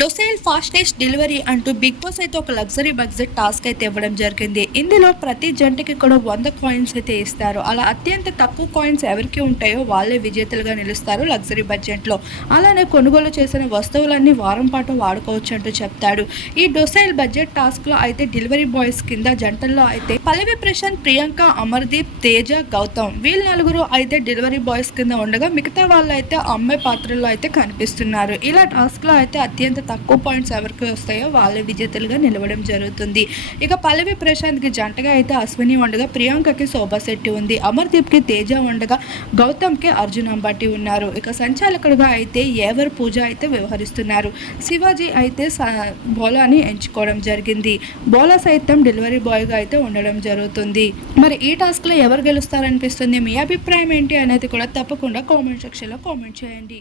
Docile fastest delivery అంటూ big boss అయితే ఒక లగ్జరీ బడ్జెట్ టాస్క్ అయితే ఇవ్వడం జరిగింది. ఇందులో ప్రతి జంటకి కూడా వంద కాయిన్స్ అయితే ఇస్తారు. అలా అత్యంత తక్కువ కాయిన్స్ ఎవరికి ఉంటాయో వాళ్ళే విజేతలుగా నిలుస్తారు లగ్జరీ బడ్జెట్లో. అలానే కొనుగోలు చేసిన వస్తువులన్నీ వారం పాటు వాడుకోవచ్చు అంటూ చెప్తాడు. ఈ డొసైల్ బడ్జెట్ టాస్క్లో అయితే డెలివరీ బాయ్స్ కింద జంటల్లో అయితే పల్లవి ప్రశాంత్ ప్రియాంక అమర్దీప్ తేజ గౌతమ్ వీళ్ళ నలుగురు అయితే డెలివరీ బాయ్స్ కింద ఉండగా మిగతా వాళ్ళు అయితే అమ్మాయి పాత్రల్లో అయితే కనిపిస్తున్నారు. ఇలా టాస్క్లో అయితే అత్యంత తక్కువ పాయింట్స్ ఎవరికి వస్తాయో వాళ్ళే విజేతలుగా నిలవడం జరుగుతుంది. ఇక పల్లవి ప్రశాంత్కి జంటగా అయితే అశ్విని ఉండగా ప్రియాంకకి శోభా శెట్టి ఉంది. అమర్దీప్కి తేజ ఉండగా గౌతమ్కి అర్జున్ అంబాటి ఉన్నారు. ఇక సంచాలకుడుగా అయితే ఏవర్ పూజ అయితే వ్యవహరిస్తున్నారు. శివాజీ అయితే బోలాని ఎంచుకోవడం జరిగింది. బోలా సైతం డెలివరీ బాయ్గా అయితే ఉండడం జరుగుతుంది. మరి ఈ టాస్క్లో ఎవరు గెలుస్తారనిపిస్తుంది? మీ అభిప్రాయం ఏంటి అనేది కూడా తప్పకుండా కామెంట్ సెక్షన్లో కామెంట్ చేయండి.